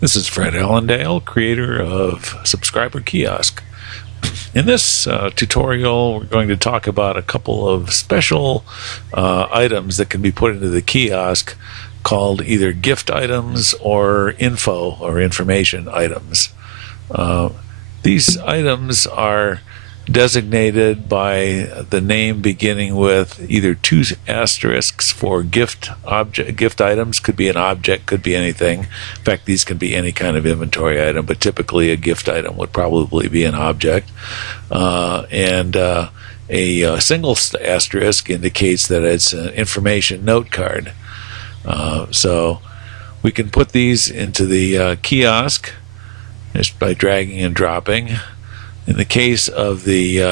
This is Fred Allendale, creator of Subscriber Kiosk. In this tutorial, we're going to talk about a couple of special items that can be put into the kiosk called either gift items or info or information items. These items are designated by the name beginning with either 2 asterisks for gift items. Could be an object, could be anything. In fact, these can be any kind of inventory item, but typically a gift item would probably be an object. And a single asterisk indicates that it's an information note card. So we can put these into the kiosk just by dragging and dropping. In the case of the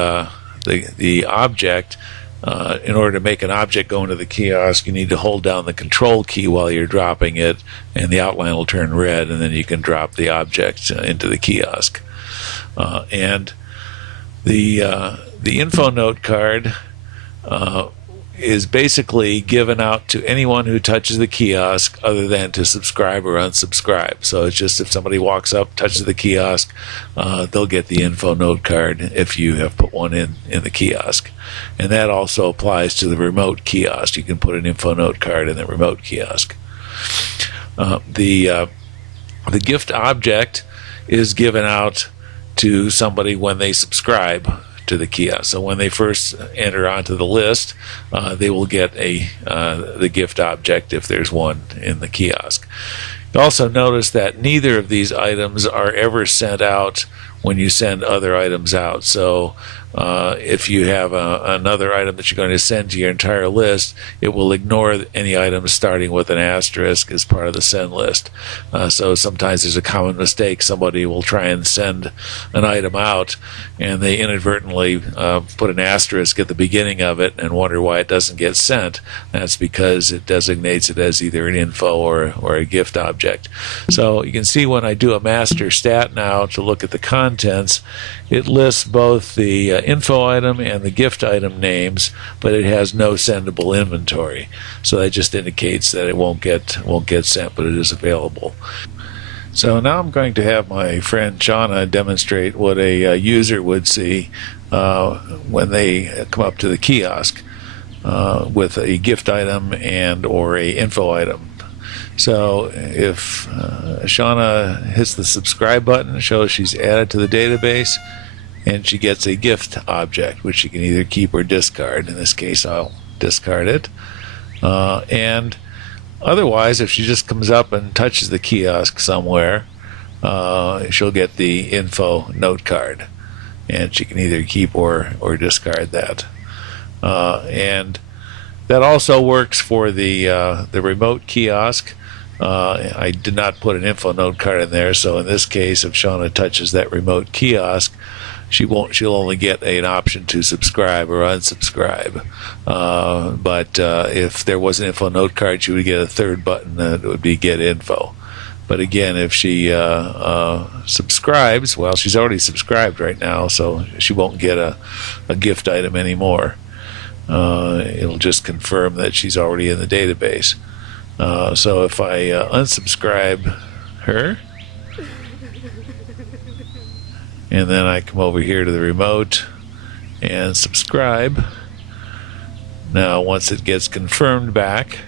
object, in order to make an object go into the kiosk, you need to hold down the control key while you're dropping it, and the outline will turn red, and then you can drop the object into the kiosk. And the info note card is basically given out to anyone who touches the kiosk other than to subscribe or unsubscribe. So it's just if somebody walks up, touches the kiosk, they'll get the info note card if you have put one in the kiosk. And that also applies to the remote kiosk. You can put an info note card in the remote kiosk. The gift object is given out to somebody when they subscribe to the kiosk. So when they first enter onto the list, they will get the gift object if there's one in the kiosk. You also notice that neither of these items are ever sent out when you send other items out. So if you have another item that you're going to send to your entire list, it will ignore any items starting with an asterisk as part of the send list. So sometimes there's a common mistake. Somebody will try and send an item out, and they inadvertently put an asterisk at the beginning of it and wonder why it doesn't get sent. That's because it designates it as either an info or a gift object. So you can see when I do a master stat now to look at the contents, it lists both the info item and the gift item names, but it has no sendable inventory. So that just indicates that it won't get sent, but it is available. So now I'm going to have my friend Shauna demonstrate what a user would see when they come up to the kiosk with a gift item and or a info item. So if Shauna hits the subscribe button, it shows she's added to the database, and she gets a gift object, which she can either keep or discard. In this case, I'll discard it. And otherwise, if she just comes up and touches the kiosk somewhere, she'll get the info note card, and she can either keep or discard that. And that also works for the remote kiosk. I did not put an info note card in there, so in this case, if Shauna touches that remote kiosk, she'll only get an option to subscribe or unsubscribe. But if there was an info note card, she would get a third button that would be get info. But again, if she subscribes, well, she's already subscribed right now, so she won't get a gift item anymore. It'll just confirm that she's already in the database. So if I unsubscribe her, and then I come over here to the remote and subscribe, now once it gets confirmed back,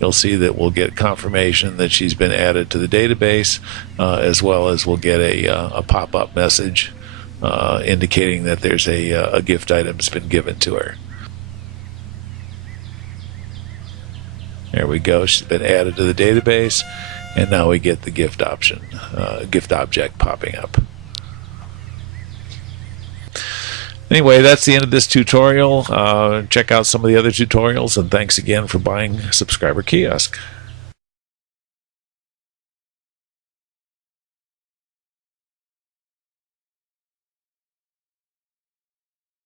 you'll see that we'll get confirmation that she's been added to the database, as well as we'll get a pop-up message indicating that there's a gift item that's been given to her. There we go. She's been added to the database, and now we get the gift object popping up. Anyway, that's the end of this tutorial. Check out some of the other tutorials, and thanks again for buying Subscriber Kiosk.